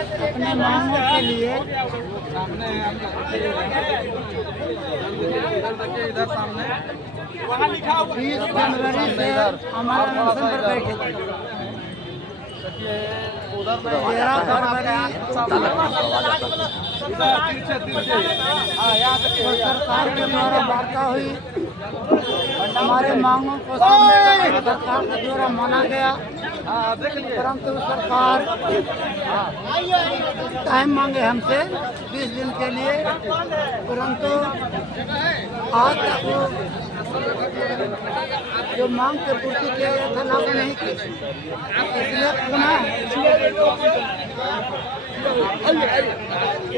अपने मांगों के लिए इधर सामने 20 जनवरी से हमारे अनशन पर बैठे थे। 13 फरवरी को सरकार के द्वारा वार्ता हुई। हमारे मांगों को सरकार के द्वारा माना गया, परंतु सरकार टाइम मांगे हमसे 20 दिन के लिए, परंतु आज तक वो जो मांग की पूर्ति किया गया था लागू नहीं की। इसलिए पुनः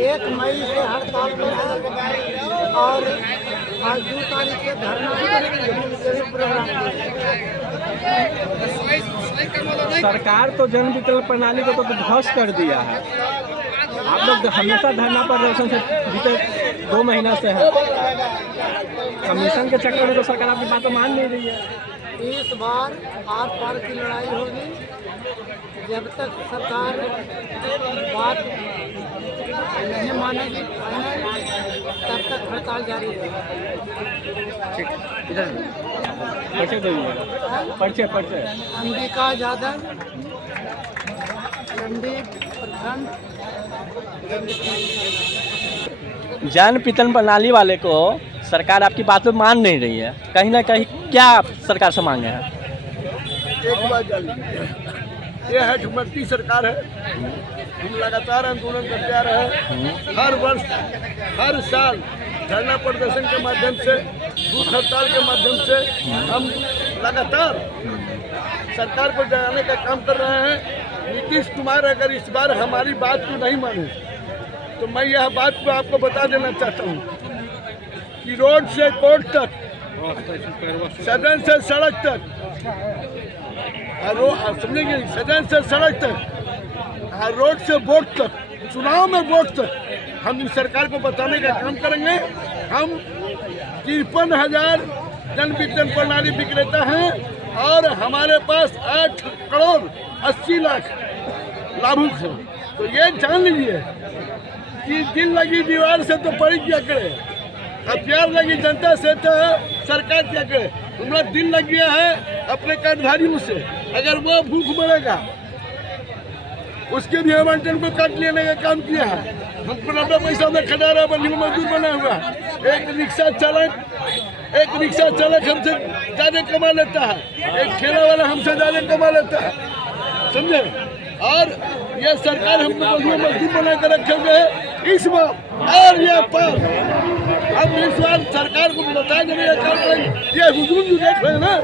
1 मई से हड़ताल पर है और आज 2 तारीख से धरना प्रोग्राम सरकार तो जन वितरण प्रणाली को तो ध्वस्त कर दिया है। आप लोग हमेशा धरना प्रदर्शन से बीते 2 महीना से है। कमीशन के चक्कर में तो सरकार आपकी बात मान नहीं रही है। इस बार आर पार की लड़ाई होगी। जब तक सरकार बात नहीं मानेगी तब तक हड़ताल जारी रहेगी। परिचय दीजिए। परिचय अंबिका यादव, मंडी प्रखंड। जन वितरण प्रणाली वाले को सरकार आपकी बात में मान नहीं रही है। कहीं ना कहीं क्या आप सरकार से मांगे हैं? एक बात जानिए, ये है झुमरती सरकार है। हम लगातार आंदोलन करते आ रहे हैं। हर वर्ष हर साल धरना प्रदर्शन के माध्यम से, भूख हड़ताल के माध्यम से हम लगातार सरकार को जगाने का काम कर रहे हैं। नीतीश कुमार अगर इस बार हमारी बात को नहीं माने तो मैं यह बात को आपको बता देना चाहता हूँ कि रोड से कोर्ट तक, सदन से सड़क तक, समझेंगे, सदन से सड़क तक, रोड से वोट तक, चुनाव में वोट तक हम इस सरकार को बताने का काम करेंगे। हम 53,000 जन वितरण प्रणाली विक्रेता हैं और हमारे पास 8 करोड़ 80 लाख लाभुक हैं। तो ये जान लीजिए कि दिल लगी दीवार से तो पड़ी क्या करे, अब प्यार लगी जनता से तो सरकार क्या करे। हमारा दिल लग गया है अपने कर्मचारियों से, अगर वो भूख मरेगा उसके भी आवंटन को काट लेने का काम किया है। हमको 90 पैसा में खटारा बनी मजदूर बना हुआ। एक रिक्शा चालक हमसे ज़्यादा कमा लेता है, एक ठेला वाला हमसे ज़्यादा कमा लेता है, समझे। और ये सरकार हमको मजदूर बना कर रखे हुए है। इस बार और ये पार हम इस बार सरकार को बताया जाने का काम करेंगे। ये हुजूम जो देख रहे हैं ना,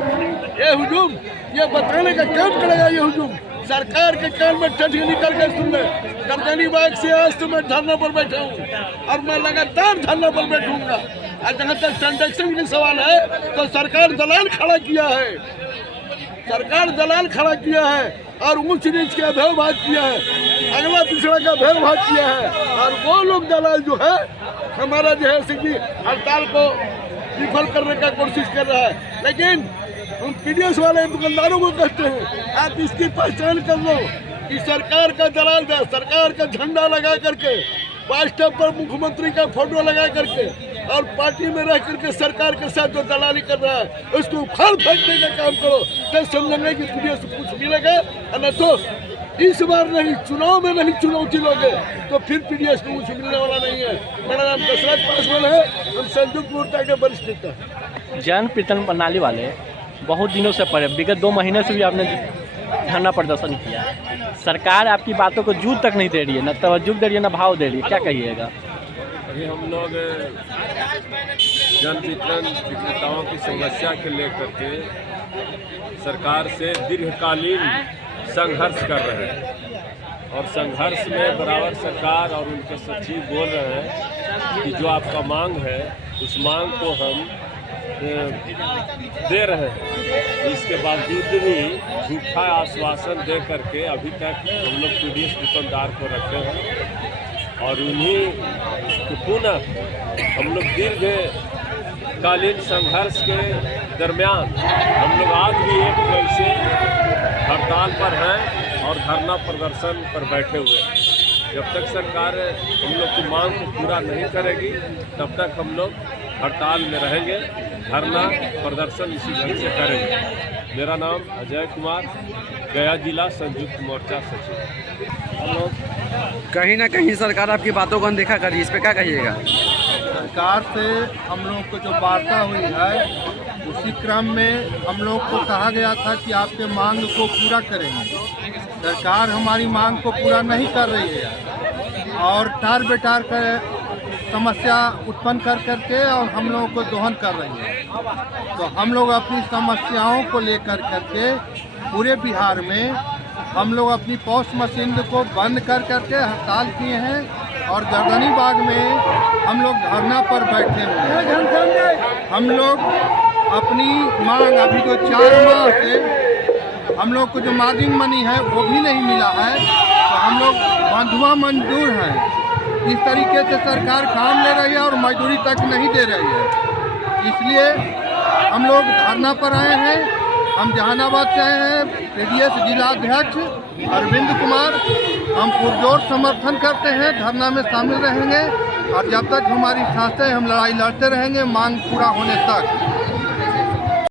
ये हुजूम, ये बताने का काम करेगा। ये हुजूम सरकार के कान में ठठी निकल कर सुन ले। गर्दनी बाग से आज तो मैं धरना पर बैठा हूँ और मैं लगातार धरना पर बैठूंगा। और जहाँ तक ट्रांजैक्शन का सवाल है तो सरकार दलाल खड़ा किया है, सरकार दलाल खड़ा किया है और ऊंच नीच का भेदभाव किया है, अगला पिछड़ा का भेदभाव किया है। और वो लोग दलाल जो है हमारा जो है कि हड़ताल को विफल करने का कोशिश कर रहा है। लेकिन हम पीडीएस वाले दुकानदारों को कहते हैं, आप इसकी पहचान कर लो कि सरकार का दलाल है, सरकार का झंडा लगा करके, व्हाट्सएप पर मुख्यमंत्री का फोटो लगा करके और पार्टी में रह करके सरकार के साथ जो दलाली कर रहा है उसको उखाड़ फेंकने का काम करो, तो समझेंगे कि पीडीएस को कुछ मिलेगा। न तो इस बार नहीं, चुनाव में नहीं चुनौती लोगे तो फिर पीडीएस को कुछ मिलने वाला नहीं है। मेरा नाम दशरथ पासवान है, हम संयुक्त मोर्चा के वरिष्ठ नेता। जन वितरण प्रणाली वाले बहुत दिनों से पड़े, विगत 2 महीने से भी आपने धरना प्रदर्शन किया। सरकार आपकी बातों को जूत तक नहीं दे रही है, न तवज्जो दे रही है, न भाव दे रही है। क्या कहिएगा? अभी हम लोग जन वितरण विक्रेताओं की समस्या के लेकर के सरकार से दीर्घकालीन संघर्ष कर रहे हैं और संघर्ष में बराबर सरकार और उनके सचिव बोल रहे हैं कि जो आपका मांग है उस मांग को हम दे रहे हैं। इसके बावजूद भी झूठा आश्वासन दे करके अभी तक हम लोग पीडीएस दुकानदार को रखे हैं और उन्हीं को पुनः हम लोग दीर्घकालीन संघर्ष के दरमियान हम लोग आज भी 1 मई से हड़ताल पर हैं और धरना प्रदर्शन पर बैठे हुए हैं। जब तक सरकार हम लोग की मांग को पूरा नहीं करेगी तब तक हम लोग हड़ताल में रहेंगे, धरना प्रदर्शन इसी ढंग से करेंगे। मेरा नाम अजय कुमार, गया जिला संयुक्त मोर्चा सचिव। हम लोग कहीं ना कहीं सरकार आपकी बातों को अनदेखा कर रही है, इस पर क्या कहिएगा? सरकार से हम लोग को जो वार्ता हुई है उसी क्रम में हम लोग को कहा गया था कि आपके मांग को पूरा करेंगे। सरकार हमारी मांग को पूरा नहीं कर रही है और टार बेटार कर समस्या उत्पन्न कर करके और हम लोगों को दोहन कर रही है। तो हम लोग अपनी समस्याओं को लेकर करके पूरे बिहार में हम लोग अपनी पोस्ट मशीन को बंद कर करके हड़ताल किए हैं और गर्दनी बाग में हम लोग धरना पर बैठे हुए हैं। हम लोग अपनी मांग अभी जो 4 माह से हम लोग को जो मार्जिन मनी है वो भी नहीं मिला है, तो हम लोग बंधुआ मजदूर हैं। इस तरीके से सरकार काम ले रही है और मजदूरी तक नहीं दे रही है, इसलिए हम लोग धरना पर आए हैं। हम जहानाबाद से आए हैं, पीडीएस जिलाध्यक्ष अरविंद कुमार। हम पुरजोर समर्थन करते हैं, धरना में शामिल रहेंगे और जब तक हमारी सांसें हम लड़ाई लड़ते रहेंगे मांग पूरा होने तक।